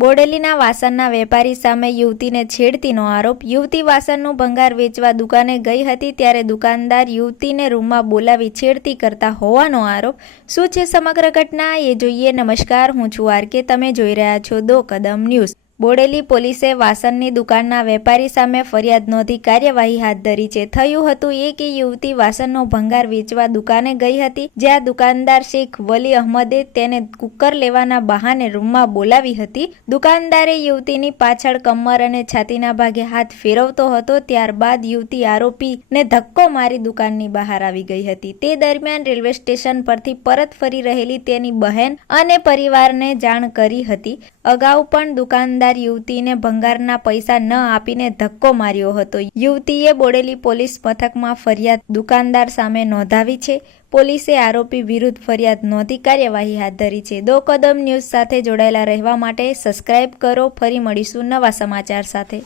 બોડેલીના વાસણના વેપારી સામે યુવતીને છેડતીનો આરોપ। યુવતી વાસણનું ભંગાર વેચવા દુકાને ગઈ હતી ત્યારે દુકાનદાર યુવતીને રૂમમાં બોલાવી છેડતી કરતા હોવાનો આરોપ। શું છે સમગ્ર ઘટના એ જોઈએ। નમસ્કાર, હું છું આરકે, તમે જોઈ રહ્યા છો દો કદમ ન્યૂઝ। બોડેલી પોલીસે વાસણની દુકાનના વેપારી સામે ફરિયાદ નોંધી કાર્યવાહી હાથ ધરી છે। થયું હતું એ કે યુવતી વાસણનો ભંગાર વેચવા દુકાને ગઈ હતી, જ્યાં દુકાનદાર શેખ વલી અહમદે તેને કુકર લેવાના બહાને રૂમમાં બોલાવી હતી। દુકાનદારે યુવતીની પાછળ કમર અને છાતીના ભાગે હાથ ફેરવતો હતો। ત્યારબાદ યુવતી આરોપીને ધક્કો મારી દુકાનની બહાર આવી ગઈ હતી। તે દરમિયાન રેલવે સ્ટેશન પરથી પરત ફરી રહેલી તેની બહેન અને પરિવારને જાણ કરી હતી। અગાઉ પણ દુકાનદાર યુવતીને ભંગારના પૈસા ન આપીને ધક્કો માર્યો હતો। યુવતીએ બોડેલી પોલીસ મથકમાં ફરિયાદ દુકાનદાર સામે નોંધાવી છે। પોલીસે આરોપી વિરુદ્ધ ફરિયાદ નોંધી કાર્યવાહી હાથ ધરી છે। દો કદમ ન્યૂઝ સાથે જોડાયેલા રહેવા માટે સબસ્ક્રાઇબ કરો। ફરી મળીશું નવા સમાચાર સાથે।